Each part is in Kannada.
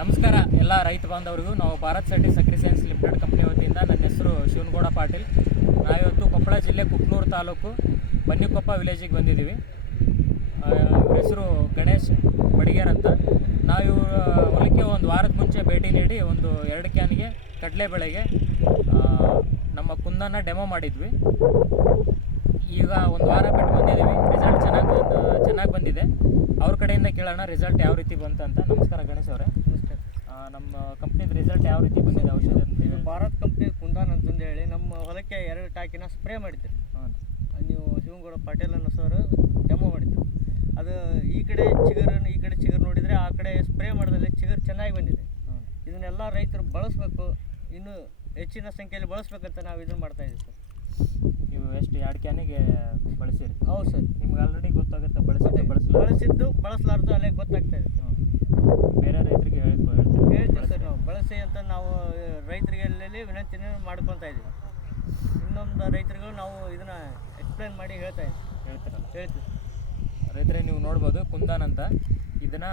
ನಮಸ್ಕಾರ ಎಲ್ಲ ರೈತ ಬಾಂಧವರಿಗೂ. ನಾವು ಭಾರತ್ ಸೆಟ್ಟಿ ಸಕ್ರಿ ಸೈನ್ಸ್ ಲಿಮಿಟೆಡ್ ಕಂಪ್ನಿ ವತಿಯಿಂದ ನನ್ನ ಹೆಸರು ಶಿವನಗೌಡ ಪಾಟೀಲ್. ನಾವಿವತ್ತು ಕೊಪ್ಪಳ ಜಿಲ್ಲೆ ಕುಕ್ನೂರು ತಾಲೂಕು ಬನ್ನಿಕೊಪ್ಪ ವಿಲೇಜಿಗೆ ಬಂದಿದ್ದೀವಿ. ಹೆಸರು ಗಣೇಶ್ ಬಡಿಗೇರ್ ಅಂತ. ನಾವು ಹೊಲಕ್ಕೆ ಒಂದು ವಾರದ ಮುಂಚೆ ಭೇಟಿ ನೀಡಿ ಒಂದು ಎರಡು ಕ್ಯಾನ್ಗೆ ಕಡಲೆ ಬೆಳೆಗೆ ನಮ್ಮ ಕುಂದನ್ನು ಡೆಮೋ ಮಾಡಿದ್ವಿ. ಈಗ ಒಂದು ವಾರ ಬಿಟ್ಟು ಬಂದಿದ್ದೀವಿ. ರಿಸಲ್ಟ್ ಚೆನ್ನಾಗಿ ಚೆನ್ನಾಗಿ ಬಂದಿದೆ. ಅವ್ರ ಕಡೆಯಿಂದ ಕೇಳೋಣ ರಿಸಲ್ಟ್ ಯಾವ ರೀತಿ ಬಂತು ಅಂತ ನಮಸ್ಕಾರ ಗಣೇಶ್ ಅವರೇ. ನಮ್ಮ ಕಂಪ್ನಿದ ರಿಸಲ್ಟ್ ಯಾವ ರೀತಿ ಬಂದಿದೆ ಔಷಧಿ ಅಂತ ಭಾರತ್ ಕಂಪ್ನಿ ಕುಂದಾನ್ ಅಂತಂದು ಹೇಳಿ ನಮ್ಮ ಹೊಲಕ್ಕೆ ಎರಡು ಟಾಕಿನ ಸ್ಪ್ರೇ ಮಾಡಿದ್ರಿ. ನೀವು ಶಿವಗೌಡ ಪಾಟೀಲ್ ಅನ್ನೋ ಸರ್ ಡೆಮೋ ಮಾಡಿದ್ರು. ಅದು ಈ ಕಡೆ ಚಿಗರನ್ನು ಈ ಕಡೆ ಚಿಗರ್ ನೋಡಿದರೆ ಆ ಕಡೆ ಸ್ಪ್ರೇ ಮಾಡಿದಲ್ಲಿ ಚಿಗರ್ ಚೆನ್ನಾಗಿ ಬಂದಿದೆ. ಹ್ಞೂ ಇದನ್ನೆಲ್ಲ ರೈತರು ಬಳಸಬೇಕು ಇನ್ನೂ ಹೆಚ್ಚಿನ ಸಂಖ್ಯೆಯಲ್ಲಿ ಬಳಸಬೇಕಂತ ನಾವು ಇದನ್ನು ಮಾಡ್ತಾ ಇದ್ದೀವಿ ಸರ್ ನೀವು ಎಷ್ಟು ಎರಡು ಕ್ಯಾನಿಗೆ ಬಳಸಿರಿ? ಹೌದು ಸರ್ ನಿಮ್ಗೆ ಆಲ್ರೆಡಿ ಗೊತ್ತಾಗುತ್ತೆ ಬಳಸಿದ್ದು ಬಳಸಿದ್ದು ಬಳಸಲಾರ್ದು ಅಲ್ಲೇ ಗೊತ್ತಾಗ್ತಾ ಇದೆ ಸರ್ ಬೇರೆ ರೈತರಿಗೆ ಹೇಳಿ ಹೇಳ್ತೀವಿ ಸರ್ ನಾವು ಬಳಸಿ ಅಂತ ನಾವು ರೈತರಿಗೆ ಎಲ್ಲೆಲ್ಲಿ ವಿನಂತಿನ ಮಾಡ್ಕೊತಾ ಇದ್ದೀವಿ. ಇನ್ನೊಂದು ರೈತರುಗಳು ನಾವು ಇದನ್ನ ಎಕ್ಸ್ಪ್ಲೈನ್ ಮಾಡಿ ಹೇಳ್ತಾ ಇದ್ದೀವಿ ಹೇಳ್ತೀರಲ್ಲ? ಹೇಳ್ತೀವಿ. ರೈತರೇ ನೀವು ನೋಡ್ಬೋದು ಕುಂದಾನ್ ಅಂತ. ಇದನ್ನ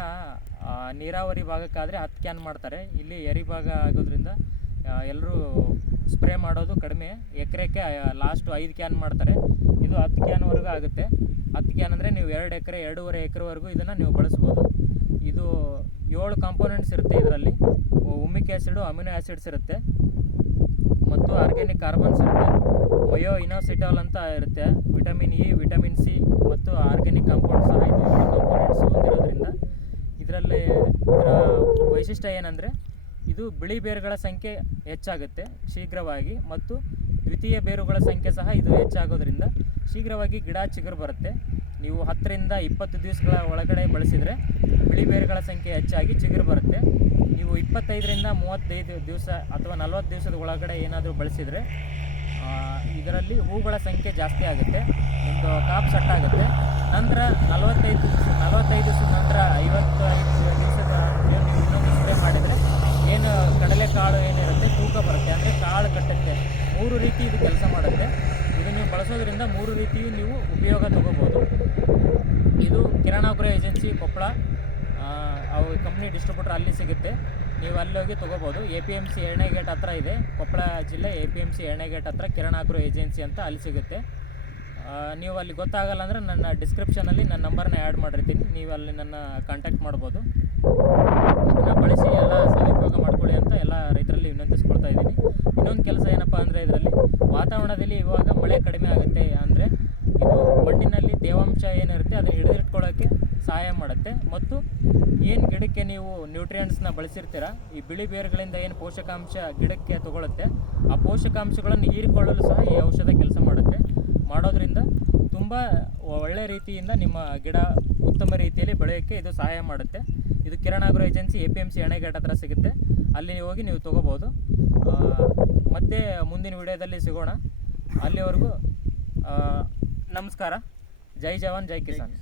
ನೀರಾವರಿ ಭಾಗಕ್ಕಾದರೆ ಹತ್ತು ಕ್ಯಾನ್ ಮಾಡ್ತಾರೆ. ಇಲ್ಲಿ ಎರಿ ಭಾಗ ಆಗೋದ್ರಿಂದ ಎಲ್ಲರೂ ಸ್ಪ್ರೇ ಮಾಡೋದು ಕಡಿಮೆ. ಎಕರೆಕ್ಕೆ ಲಾಸ್ಟು ಐದು ಕ್ಯಾನ್ ಮಾಡ್ತಾರೆ. ಇದು ಹತ್ತು ಕ್ಯಾನ್ವರೆಗೂ ಆಗುತ್ತೆ. ಹತ್ತು ಕ್ಯಾನ್ ಅಂದರೆ ನೀವು ಎರಡು ಎಕರೆ ಎರಡೂವರೆ ಎಕರೆವರೆಗೂ ಇದನ್ನು ನೀವು ಬಳಸ್ಬೋದು. ಇದು ಏಳು ಕಾಂಪೋನೆಂಟ್ಸ್ ಇರುತ್ತೆ ಇದರಲ್ಲಿ. ಉಮಿಕ್ ಆ್ಯಸಿಡು ಅಮಿನೋ ಆ್ಯಸಿಡ್ಸ್ ಇರುತ್ತೆ. ಮತ್ತು ಆರ್ಗ್ಯಾನಿಕ್ ಕಾರ್ಬನ್ಸ್ ಇರುತ್ತೆ. ಬಯೋ ಇನೋಸಿಟಾಲ್ ಅಂತ ಇರುತ್ತೆ. ವಿಟಮಿನ್ ಇ ವಿಟಮಿನ್ ಸಿ ಮತ್ತು ಆರ್ಗ್ಯಾನಿಕ್ ಕಾಂಪೌಂಡ್ ಸಹ ಇದು ಕಾಂಪೋನೆಂಟ್ಸ್ ಹೊಂದಿರೋದ್ರಿಂದ. ಇದರಲ್ಲಿ ಇದರ ವೈಶಿಷ್ಟ್ಯ ಏನಂದರೆ, ಇದು ಬಿಳಿ ಬೇರುಗಳ ಸಂಖ್ಯೆ ಹೆಚ್ಚಾಗುತ್ತೆ ಶೀಘ್ರವಾಗಿ ಮತ್ತು ದ್ವಿತೀಯ ಬೇರುಗಳ ಸಂಖ್ಯೆ ಸಹ ಇದು ಹೆಚ್ಚಾಗೋದ್ರಿಂದ ಶೀಘ್ರವಾಗಿ ಗಿಡ ಚಿಗುರು ಬರುತ್ತೆ. ನೀವು ಹತ್ತರಿಂದ ಇಪ್ಪತ್ತು ದಿವಸಗಳ ಒಳಗಡೆ ಬಳಸಿದರೆ ಬಿಳಿ ಬೇರುಗಳ ಸಂಖ್ಯೆ ಹೆಚ್ಚಾಗಿ ಚಿಗುರು ಬರುತ್ತೆ. ನೀವು ಇಪ್ಪತ್ತೈದರಿಂದ ಮೂವತ್ತೈದು ದಿವಸ ಅಥವಾ ನಲವತ್ತು ದಿವಸದ ಒಳಗಡೆ ಏನಾದರೂ ಬಳಸಿದರೆ ಇದರಲ್ಲಿ ಹೂಗಳ ಸಂಖ್ಯೆ ಜಾಸ್ತಿ ಆಗುತ್ತೆ. ನಿಮ್ಮದು ಕಾಪ್ ಸೆಟ್ ಆಗುತ್ತೆ. ನಂತರ ನಲವತ್ತೈದು ನಲವತ್ತೈದು ದಿವಸದ ನಂತರ ಐವತ್ತು ದಿವಸದ ನೀವು ಇನ್ನೊಂದು ಸ್ಪ್ರೇ ಮಾಡಿದರೆ ಏನು ಕಡಲೆಕಾಳು ಏನಿರುತ್ತೆ, ತೂಕ ಬರುತ್ತೆ. ಅಂದರೆ ಕಾಳು ಕಟ್ಟುತ್ತೆ. ಮೂರು ರೀತಿ ಇದು ಕೆಲಸ ಮಾಡುತ್ತೆ. ಬಳಸೋದ್ರಿಂದ ಮೂರು ರೀತಿಯೂ ನೀವು ಉಪಯೋಗ ತಗೋಬೋದು. ಇದು ಕಿರಣಾಪುರ ಏಜೆನ್ಸಿ ಕೊಪ್ಪಳ. ಅವು ಕಂಪ್ನಿ ಡಿಸ್ಟ್ರಿಬ್ಯೂಟರ್ ಅಲ್ಲಿ ಸಿಗುತ್ತೆ. ನೀವು ಅಲ್ಲಿ ಹೋಗಿ ತೊಗೋಬೋದು. ಎ ಪಿ ಎಂ ಸಿ ಎರಡನೇ ಗೇಟ್ ಹತ್ರ ಇದೆ. ಕೊಪ್ಪಳ ಜಿಲ್ಲೆ ಎ ಪಿ ಎಂ ಸಿ ಎರಡನೇ ಗೇಟ್ ಹತ್ರ ಕಿರಣಾಗ್ರೋ ಏಜೆನ್ಸಿ ಅಂತ ಅಲ್ಲಿ ಸಿಗುತ್ತೆ. ನೀವು ಅಲ್ಲಿ ಗೊತ್ತಾಗಲ್ಲ ಅಂದರೆ ನನ್ನ ಡಿಸ್ಕ್ರಿಪ್ಷನಲ್ಲಿ ನನ್ನ ನಂಬರ್ನ ಆ್ಯಡ್ ಮಾಡಿರ್ತೀನಿ. ನೀವು ಅಲ್ಲಿ ನನ್ನ ಕಾಂಟ್ಯಾಕ್ಟ್ ಮಾಡ್ಬೋದು. ಅದನ್ನು ಬಳಸಿ ಎಲ್ಲ ಸದುಪಯೋಗ ಮಾಡ್ಕೊಳ್ಳಿ ಅಂತ ಎಲ್ಲ ರೈತರಲ್ಲಿ ವಿನಂತಿಸ್ಕೊಳ್ತಾ ಇದ್ದೀನಿ. ಇನ್ನೊಂದು ಕೆಲಸ ಏನಪ್ಪ ಅಂದರೆ ಇದರಲ್ಲಿ ವಾತಾವರಣದಲ್ಲಿ ಇವಾಗ ಮಳೆ ಕಡಿಮೆ ಆಗುತ್ತೆ ಅಂದರೆ ಇದು ಮಣ್ಣಿನಲ್ಲಿ ತೇವಾಂಶ ಏನಿರುತ್ತೆ ಅದನ್ನು ಹಿಡಿದಿಟ್ಕೊಳ್ಳೋಕ್ಕೆ ಸಹಾಯ ಮಾಡುತ್ತೆ. ಮತ್ತು ಏನು ಗಿಡಕ್ಕೆ ನೀವು ನ್ಯೂಟ್ರಿಯೆಂಟ್ಸ್ನ ಬಳಸಿರ್ತೀರ, ಈ ಬಿಳಿ ಬೇರುಗಳಿಂದ ಏನು ಪೋಷಕಾಂಶ ಗಿಡಕ್ಕೆ ತಗೊಳುತ್ತೆ, ಆ ಪೋಷಕಾಂಶಗಳನ್ನು ಹೀರಿಕೊಳ್ಳಲು ಸಹ ಈ ಔಷಧ ಕೆಲಸ ಮಾಡುತ್ತೆ. ಮಾಡೋದ್ರಿಂದ ತುಂಬ ಒಳ್ಳೆ ರೀತಿಯಿಂದ ನಿಮ್ಮ ಗಿಡ ಉತ್ತಮ ರೀತಿಯಲ್ಲಿ ಬೆಳೆಯೋಕ್ಕೆ ಇದು ಸಹಾಯ ಮಾಡುತ್ತೆ. ಇದು Kiran agro agency, A P M C ಎಣೆಗೇಟ್ ಹತ್ರ ಸಿಗುತ್ತೆ. ಅಲ್ಲಿ ಹೋಗಿ ನೀವು ತೊಗೋಬೋದು. ಮತ್ತೆ ಮುಂದಿನ ವಿಡಿಯೋದಲ್ಲಿ ಸಿಗೋಣ. ಅಲ್ಲಿವರೆಗೂ ನಮಸ್ಕಾರ. ಜೈ ಜವಾನ್ ಜೈ ಕಿಸಾನ್.